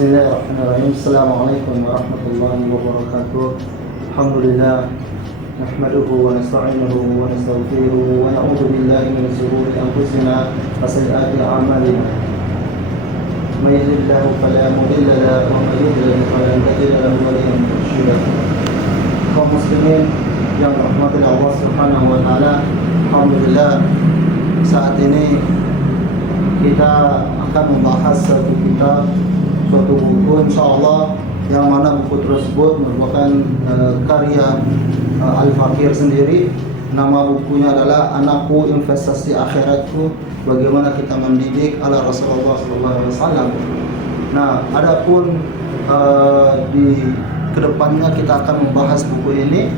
Bismillahirrahmanirrahim. Assalamualaikum warahmatullahi wabarakatuh. Alhamdulillah nahmaduhu wa nasta'inuhu wa nastaghfiruhu wa na'udzu billahi min shururi anfusina wa sayyiati a'malina. May yahdihillahu fala mudilla lahu wa may yudlil falan tajida lahu waliyyan mursyida. Kaum muslimin yang dirahmati Allah Subhanahu wa taala, alhamdulillah saat ini kita akan membahas satu buku insyaallah, yang mana buku tersebut merupakan karya Al-Fakir sendiri. Nama bukunya adalah Anakku Investasi Akhiratku, Bagaimana Kita Mendidik ala Rasulullah SAW. Nah, adapun di kedepannya kita akan membahas buku ini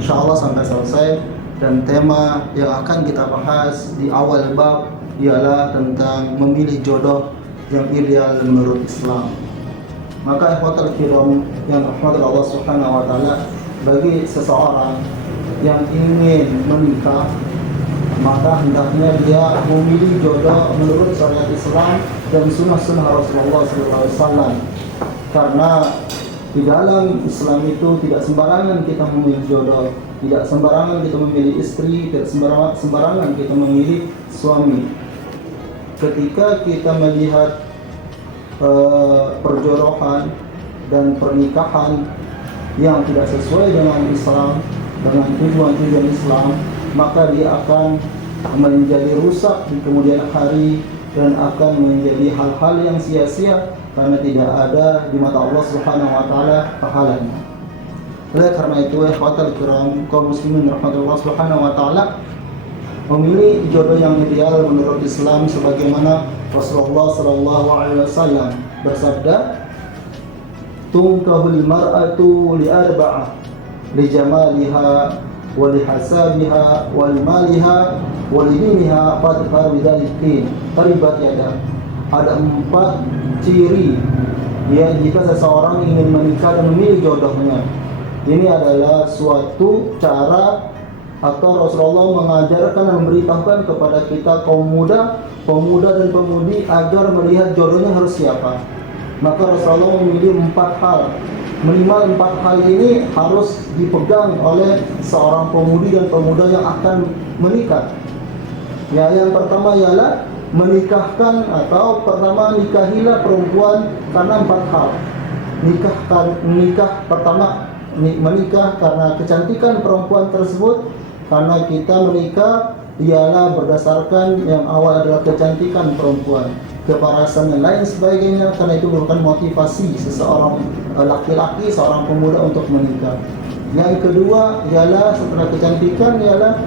insyaallah sampai selesai, dan tema yang akan kita bahas di awal bab ialah tentang memilih jodoh yang ideal menurut Islam. Maka ikhwatal kiram yang rahmat Allah Subhanahu wa taala, bagi seseorang yang ingin menikah, maka hendaknya dia memilih jodoh menurut syariat Islam dan sunnah-sunnah Rasulullah SAW. Karena di dalam Islam itu tidak sembarangan kita memilih jodoh, tidak sembarangan kita memilih istri, tidak sembarangan kita memilih suami. Ketika kita melihat perjodohan dan pernikahan yang tidak sesuai dengan Islam, dengan tujuan Islam, maka dia akan menjadi rusak di kemudian hari dan akan menjadi hal-hal yang sia-sia karena tidak ada di mata Allah Subhanahu wa taala pahalanya. Oleh karena itu, ikhwatal kiram, kaum muslimin rahmatullah Subhanahu wa taala, memilih jodoh yang ideal menurut Islam sebagaimana Rasulullah sallallahu alaihi wasallam bersabda, "Tunkahul mar'atu li arba'ah, li jamaliha wa li hasabiha wa li maliha wa li diniha fadfar bidzalikin." Taribat yada. Ada 4 ciri ya jika seseorang ingin menikah dan memilih jodohnya. Ini adalah suatu cara atau Rasulullah mengajarkan dan memberitahukan kepada kita kaum muda, pemuda dan pemudi agar melihat jodohnya harus siapa. Maka Rasulullah memilih 4 hal. Minimal 4 hal ini harus dipegang oleh seorang pemudi dan pemuda yang akan menikah. Ya, yang pertama ialah menikahkan, atau pertama nikahilah perempuan karena 4 hal. Nikah pertama, menikah karena kecantikan perempuan tersebut. Karena kita menikah ialah berdasarkan yang awal adalah kecantikan perempuan, keparasan dan lain sebagainya. Karena itu merupakan motivasi seseorang laki-laki, seorang pemuda untuk menikah. Yang kedua ialah setelah kecantikan ialah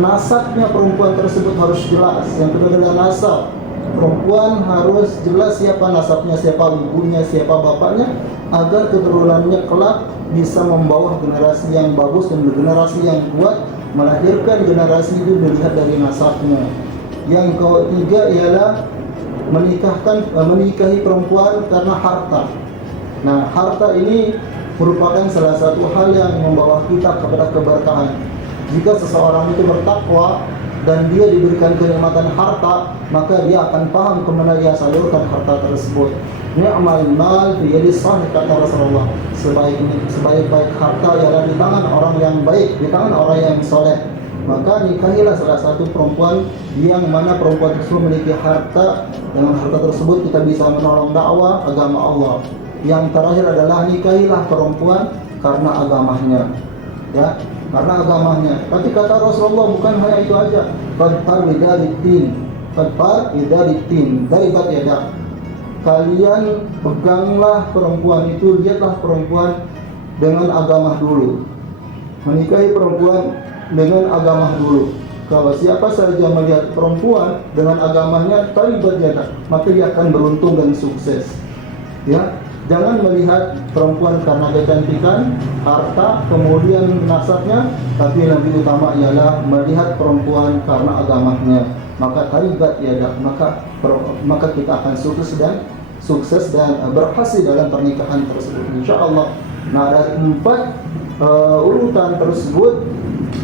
nasabnya perempuan tersebut harus jelas. Yang kedua adalah nasab. Perempuan harus jelas siapa nasabnya, siapa ibunya, siapa bapaknya, agar keturunannya kelak bisa membawa generasi yang bagus dan generasi yang kuat, melahirkan generasi itu dilihat dari nasabnya. Yang ketiga ialah menikahi perempuan karena harta. Nah, harta ini merupakan salah satu hal yang membawa kita kepada keberkahan. Jika seseorang itu bertakwa dan dia diberikan kenikmatan harta, maka dia akan paham kemana dia salurkan harta tersebut. Ni'mal mal fi yadi salih, kata Rasulullah. Sebaik-baik harta ialah di tangan orang yang baik, di tangan orang yang soleh. Maka nikahilah salah satu perempuan yang mana perempuan tersebut memiliki harta. Dengan harta tersebut kita bisa menolong dakwah agama Allah. Yang terakhir adalah nikahilah perempuan karena agamanya. Ya, karena agamanya. Tapi kata Rasulullah bukan hanya itu aja. Fadfar bidzalitin. Fadfar bidzalitin. Daribat yadak. Kalian peganglah perempuan itu, lihatlah perempuan dengan agama dulu. Menikahi perempuan dengan agama dulu. Kalau siapa saja melihat perempuan dengan agamanya, taribat yadak, maka dia akan beruntung dan sukses. Ya, jangan melihat perempuan karena kecantikan, harta, kemudian nasabnya, tapi yang lebih utama ialah melihat perempuan karena agamanya. Maka taribat yadak, maka kita akan sukses dan berhasil dalam pernikahan tersebut, insyaallah. Nah, dari 4 urutan tersebut,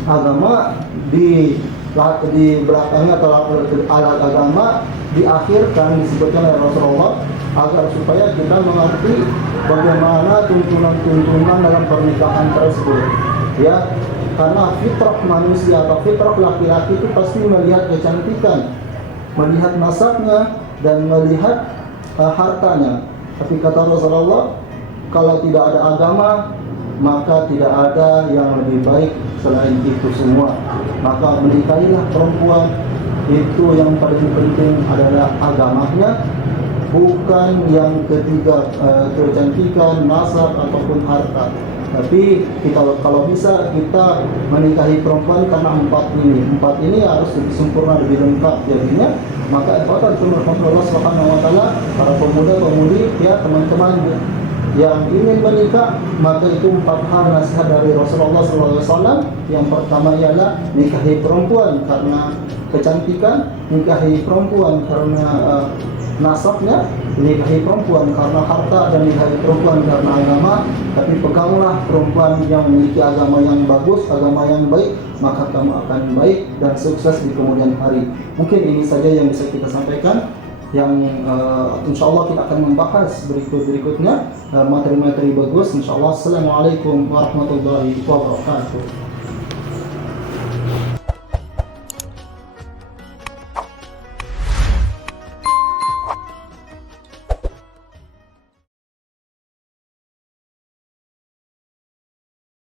agama di belakangnya atau alat agama diakhirkan, disebutkan oleh Rasulullah agar supaya kita mengerti bagaimana tuntunan-tuntunan dalam pernikahan tersebut. Ya, karena fitrah manusia atau fitrah laki-laki itu pasti melihat kecantikan, melihat nasabnya, dan melihat hartanya. Tapi kata Rasulullah, kalau tidak ada agama, maka tidak ada yang lebih baik selain itu semua. Maka menikahilah perempuan, itu yang paling penting adalah agamanya, bukan yang ketiga kecantikan, nasab ataupun harta. Tapi kalau bisa kita menikahi perempuan karena empat ini harus lebih sempurna, lebih lengkap jadinya. Maka ikhwatan Allah Subhanahu wa taala, para pemuda-pemudi, ya teman-teman yang ingin menikah, maka itu 4 hal nasihat dari Rasulullah SAW. Yang pertama ialah nikahi perempuan karena kecantikan, nikahi perempuan karena nasabnya, nikahi perempuan karena harta, dan nikahi perempuan karena agama. Tapi peganglah perempuan yang memiliki agama yang bagus, agama yang baik, maka kamu akan baik dan sukses di kemudian hari. Mungkin ini saja yang bisa kita sampaikan, yang insya Allah kita akan membahas berikutnya materi-materi bagus insya Allah. Assalamualaikum warahmatullahi wabarakatuh.